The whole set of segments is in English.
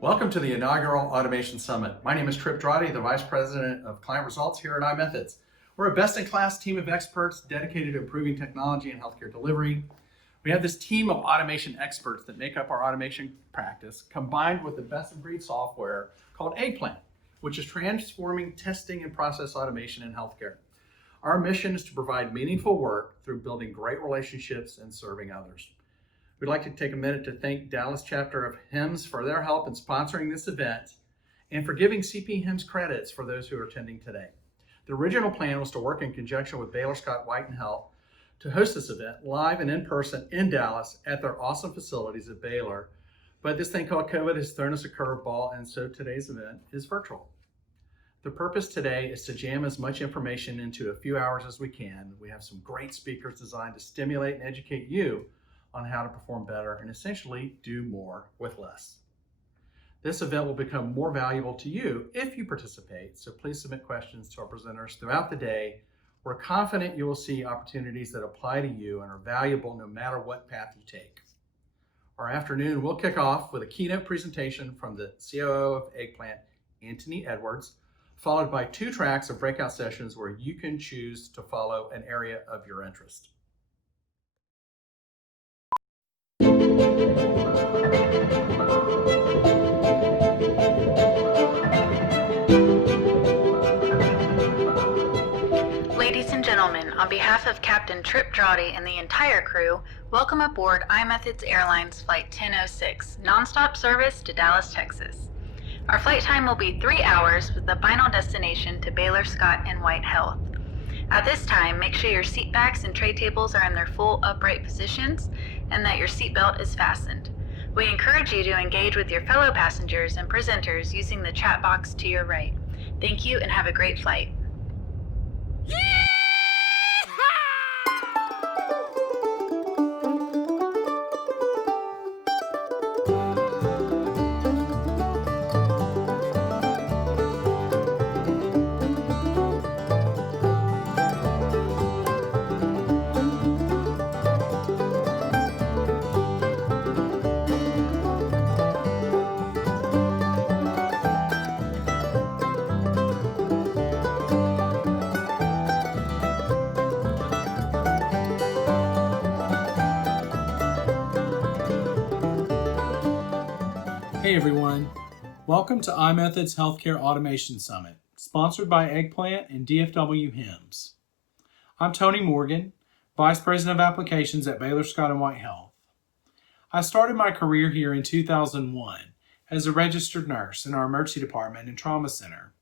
Welcome to the inaugural Automation Summit. My name is Trip Drawdy, the Vice President of Client Results here at iMethods. We're a best-in-class team of experts dedicated to improving technology and healthcare delivery. We have this team of automation experts that make up our automation practice, combined with the best-of-breed software called Eggplant, which is transforming testing and process automation in healthcare. Our mission is to provide meaningful work through building great relationships and serving others. We'd like to take a minute to thank Dallas chapter of HIMSS for their help in sponsoring this event and for giving CP HIMSS credits for those who are attending today. The original plan was to work in conjunction with Baylor Scott White & Health to host this event live and in person in Dallas at their awesome facilities at Baylor. But this thing called COVID has thrown us a curveball, and so today's event is virtual. The purpose today is to jam as much information into a few hours as we can. We have some great speakers designed to stimulate and educate you on how to perform better and essentially do more with less. This event will become more valuable to you if you participate, so please submit questions to our presenters throughout the day. We're confident you will see opportunities that apply to you and are valuable no matter what path you take. Our afternoon will kick off with a keynote presentation from the COO of Eggplant, Anthony Edwards, followed by 2 tracks of breakout sessions where you can choose to follow an area of your interest. Ladies and gentlemen, on behalf of Captain Trip Drawdy and the entire crew, welcome aboard iMethods Airlines Flight 1006, nonstop service to Dallas, Texas. Our flight time will be 3 hours with the final destination to Baylor Scott & White Health. At this time, make sure your seat backs and tray tables are in their full upright positions and that your seatbelt is fastened. We encourage you to engage with your fellow passengers and presenters using the chat box to your right. Thank you and have a great flight. Hey everyone, welcome to iMethods Healthcare Automation Summit, sponsored by Eggplant and DFW HIMSS. I'm Tony Morgan, Vice President of Applications at Baylor Scott & White Health. I started my career here in 2001 as a registered nurse in our emergency department and trauma center.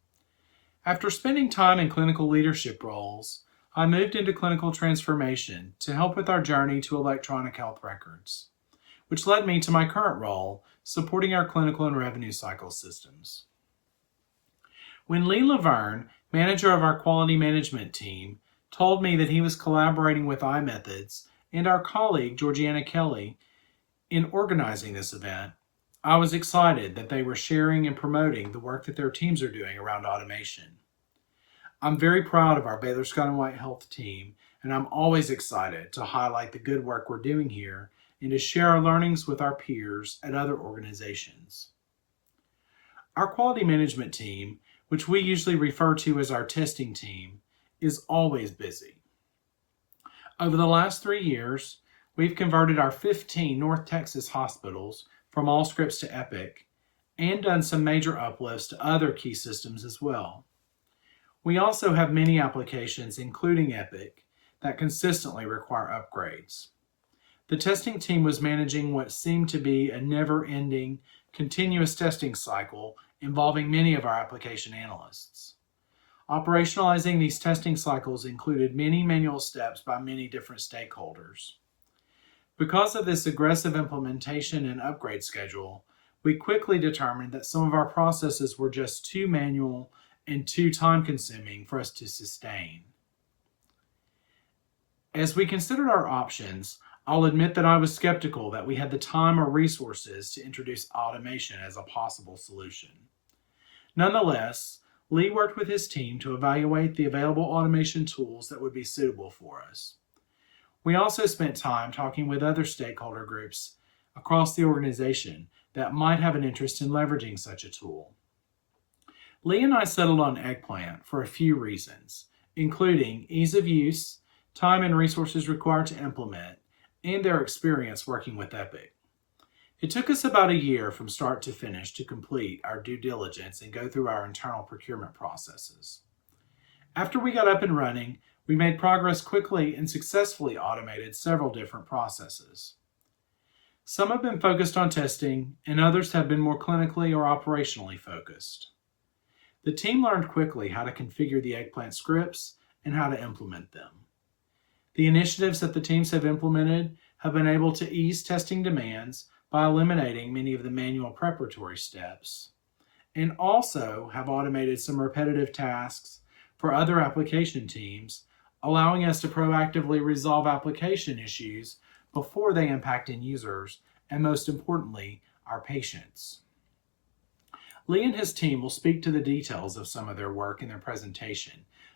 After spending time in clinical leadership roles, I moved into clinical transformation to help with our journey to electronic health records, which led me to my current role supporting our clinical and revenue cycle systems. When Leigh Lavigne, manager of our quality management team, told me that he was collaborating with iMethods and our colleague Georgiana Kelly in organizing this event, I was excited that they were sharing and promoting the work that their teams are doing around automation. I'm very proud of our Baylor Scott & White Health team, and I'm always excited to highlight the good work we're doing here and to share our learnings with our peers at other organizations. Our quality management team, which we usually refer to as our testing team, is always busy. Over the last 3 years, we've converted our 15 North Texas hospitals from Allscripts to Epic and done some major uplifts to other key systems as well. We also have many applications, including Epic, that consistently require upgrades. The testing team was managing what seemed to be a never-ending, continuous testing cycle involving many of our application analysts. Operationalizing these testing cycles included many manual steps by many different stakeholders. Because of this aggressive implementation and upgrade schedule, we quickly determined that some of our processes were just too manual and too time-consuming for us to sustain. As we considered our options, I'll admit that I was skeptical that we had the time or resources to introduce automation as a possible solution. Nonetheless, Leigh worked with his team to evaluate the available automation tools that would be suitable for us. We also spent time talking with other stakeholder groups across the organization that might have an interest in leveraging such a tool. Leigh and I settled on Eggplant for a few reasons, including ease of use, time and resources required to implement, and their experience working with Epic. It took us about a year from start to finish to complete our due diligence and go through our internal procurement processes. After we got up and running, we made progress quickly and successfully automated several different processes. Some have been focused on testing, and others have been more clinically or operationally focused. The team learned quickly how to configure the Eggplant scripts and how to implement them. The initiatives that the teams have implemented have been able to ease testing demands by eliminating many of the manual preparatory steps, and also have automated some repetitive tasks for other application teams, allowing us to proactively resolve application issues before they impact end users, and most importantly, our patients. Leigh and his team will speak to the details of some of their work in their presentation,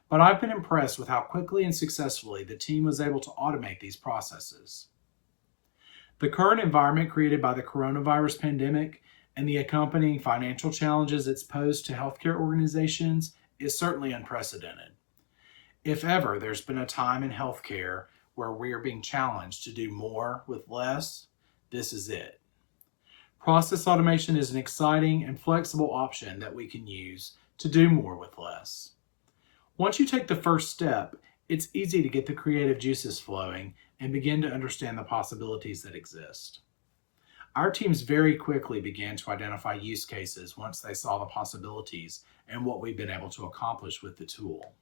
but I've been impressed with how quickly and successfully the team was able to automate these processes. The current environment created by the coronavirus pandemic and the accompanying financial challenges it's posed to healthcare organizations is certainly unprecedented. If ever there's been a time in healthcare where we are being challenged to do more with less, this is it. Process automation is an exciting and flexible option that we can use to do more with less. Once you take the first step, it's easy to get the creative juices flowing and begin to understand the possibilities that exist. Our teams very quickly began to identify use cases once they saw the possibilities and what we've been able to accomplish with the tool.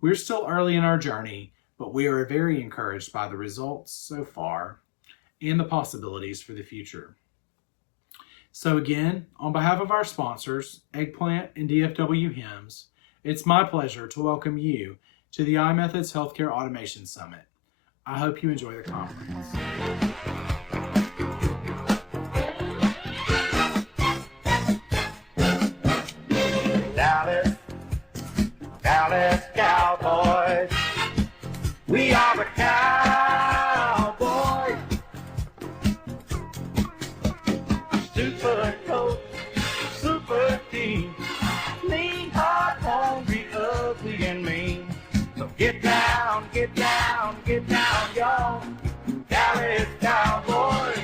We're still early in our journey, but we are very encouraged by the results so far and the possibilities for the future. So again, on behalf of our sponsors, Eggplant and DFW HIMSS, it's my pleasure to welcome you to the iMethods Healthcare Automation Summit. I hope you enjoy the conference. Dallas Cowboys, we are the Cowboys. Super coach, super team, mean, hard, hungry, ugly, and mean. So get down, get down, get down, y'all. Dallas Cowboys,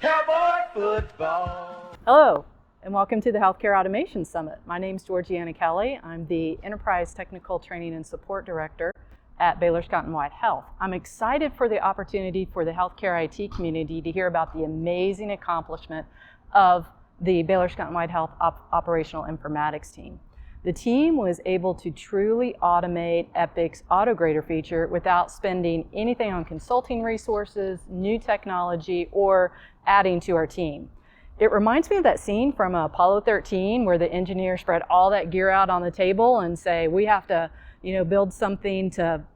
Cowboy football. Hello, and welcome to the Healthcare Automation Summit. My name is Georgiana Kelly. I'm the Enterprise Technical Training and Support Director at Baylor Scott & White Health. I'm excited for the opportunity for the healthcare IT community to hear about the amazing accomplishment of the Baylor Scott & White Health Operational Informatics team. The team was able to truly automate Epic's AutoGrader feature without spending anything on consulting resources, new technology, or adding to our team. It reminds me of that scene from Apollo 13 where the engineers spread all that gear out on the table and say, we have to build something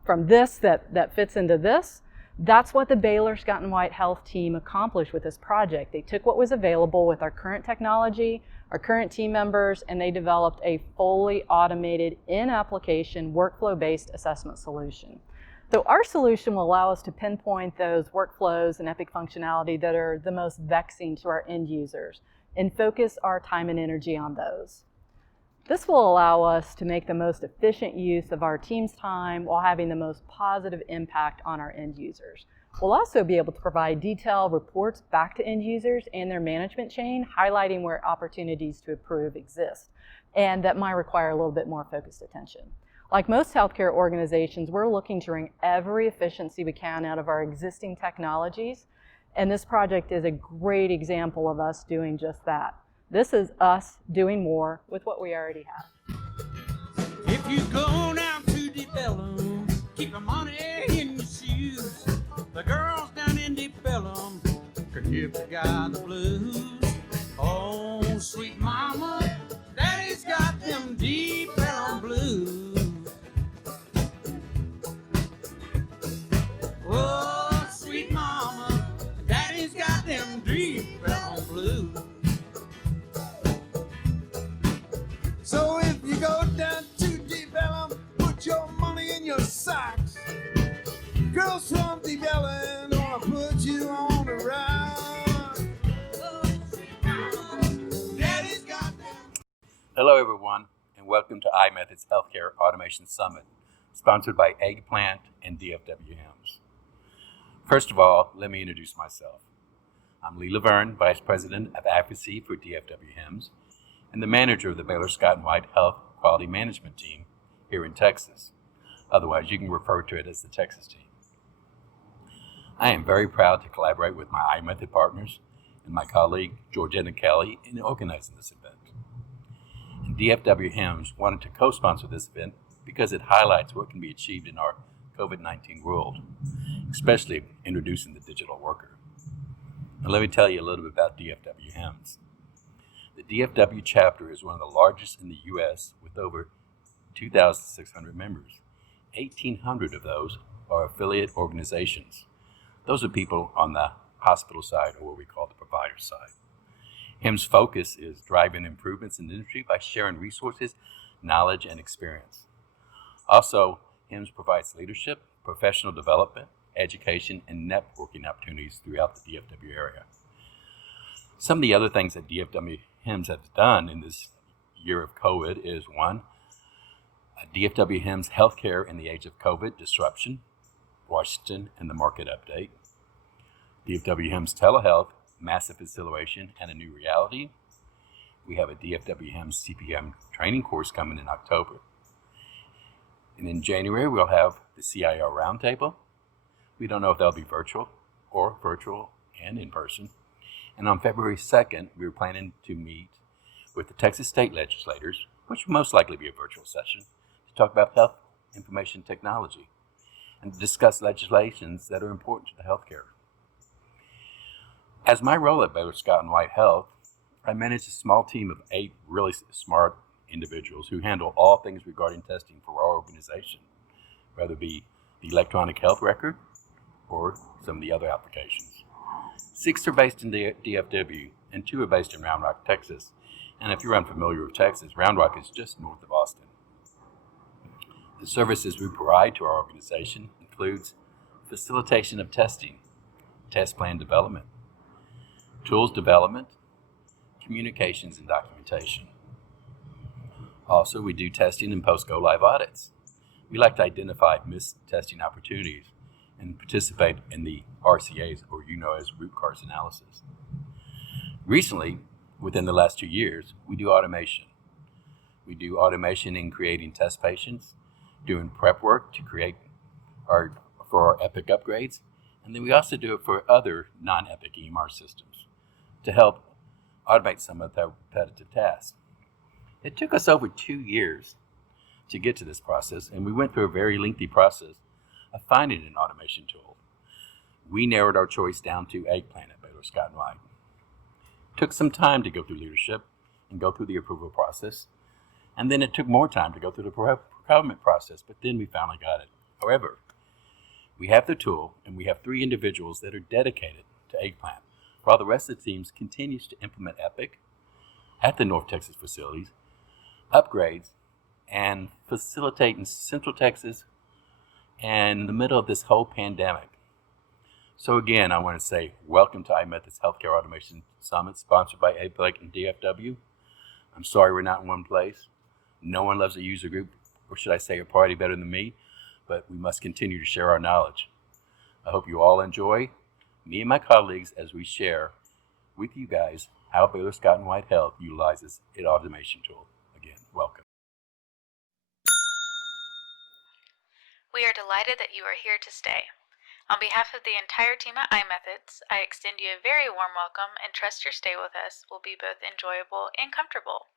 from this that fits into this. That's what the Baylor Scott & White Health team accomplished with this project. They took what was available with our current technology, our current team members, and they developed a fully automated in-application workflow-based assessment solution. So our solution will allow us to pinpoint those workflows and Epic functionality that are the most vexing to our end users and focus our time and energy on those. This will allow us to make the most efficient use of our team's time while having the most positive impact on our end users. We'll also be able to provide detailed reports back to end users and their management chain, highlighting where opportunities to improve exist and that might require a little bit more focused attention. Like most healthcare organizations, we're looking to wring every efficiency we can out of our existing technologies, and this project is a great example of us doing just that. This is us doing more with what we already have. If you go down to Deep Ellum, keep the money in your shoes. The girls down in Deep Ellum could give the guy the blues. Oh, sweet mama, daddy's got them Deep Ellum blues. Oh, sweet mama, daddy's got them Deep Ellum blues. So if you go down to Deep Ellum, put your money in your socks. Girls from Deep Ellum wanna put you on the ride. Hello, everyone, and welcome to iMethods Healthcare Automation Summit, sponsored by Eggplant and DFW HIMSS. First of all, let me introduce myself. I'm Leigh Lavigne, Vice President of Advocacy for DFW HIMSS, and the manager of the Baylor Scott & White Health Quality Management Team here in Texas. Otherwise, you can refer to it as the Texas team. I am very proud to collaborate with my iMethod partners and my colleague, Georgiana Kelly, in organizing this event. And DFW HIMSS wanted to co-sponsor this event because it highlights what can be achieved in our COVID-19 world, especially introducing the digital worker. Now let me tell you a little bit about DFW HIMSS. The DFW chapter is one of the largest in the U.S. with over 2,600 members. 1,800 of those are affiliate organizations. Those are people on the hospital side, or what we call the provider side. HIMSS' focus is driving improvements in the industry by sharing resources, knowledge, and experience. Also, HIMSS provides leadership, professional development, education, and networking opportunities throughout the DFW area. Some of the other things that DFW HIMSS has done in this year of COVID is one, DFW HIMSS Healthcare in the Age of COVID Disruption, Washington, and the Market Update. DFW HIMSS Telehealth, Massive Acceleration and a New Reality. We have a DFW HIMSS CPM training course coming in October. And in January, we'll have the CIR Roundtable. We don't know if that'll be virtual and in person. And on February 2nd, we're planning to meet with the Texas state legislators, which will most likely be a virtual session, to talk about health information technology and discuss legislations that are important to the healthcare. As my role at Baylor Scott & White Health, I manage a small team of 8 really smart individuals who handle all things regarding testing for our organization, whether it be the electronic health record or some of the other applications. 6 are based in the DFW and 2 are based in Round Rock, Texas. And if you're unfamiliar with Texas, Round Rock is just north of Austin. The services we provide to our organization includes facilitation of testing, test plan development, tools development, communications, and documentation. Also, we do testing and post-go live audits. We like to identify missed testing opportunities and participate in the RCAs, or as root cause analysis. Recently, within the last 2 years, we do automation. We do automation in creating test patients, doing prep work to create for our Epic upgrades, and then we also do it for other non-Epic EMR systems to help automate some of the repetitive tasks. It took us over 2 years to get to this process, and we went through a very lengthy process of finding an automation tool. We narrowed our choice down to Eggplant at Baylor Scott & White. It took some time to go through leadership and go through the approval process, and then it took more time to go through the procurement process, but then we finally got it. However, we have the tool, and we have 3 individuals that are dedicated to Eggplant, while the rest of the teams continues to implement Epic at the North Texas facilities, upgrades, and facilitate in Central Texas and in the middle of this whole pandemic. So again, I want to say welcome to iMethods Healthcare Automation Summit, sponsored by Eggplant and DFW. I'm sorry we're not in one place. No one loves a user group, or should I say a party, better than me, but we must continue to share our knowledge. I hope you all enjoy me and my colleagues as we share with you guys how Baylor Scott & White Health utilizes its automation tool. Again, welcome. We are delighted that you are here to stay. On behalf of the entire team at iMethods, I extend you a very warm welcome and trust your stay with us will be both enjoyable and comfortable.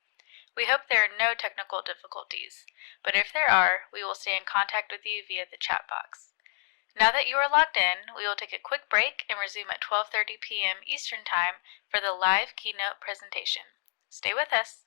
We hope there are no technical difficulties, but if there are, we will stay in contact with you via the chat box. Now that you are logged in, we will take a quick break and resume at 12:30 p.m. Eastern Time for the live keynote presentation. Stay with us.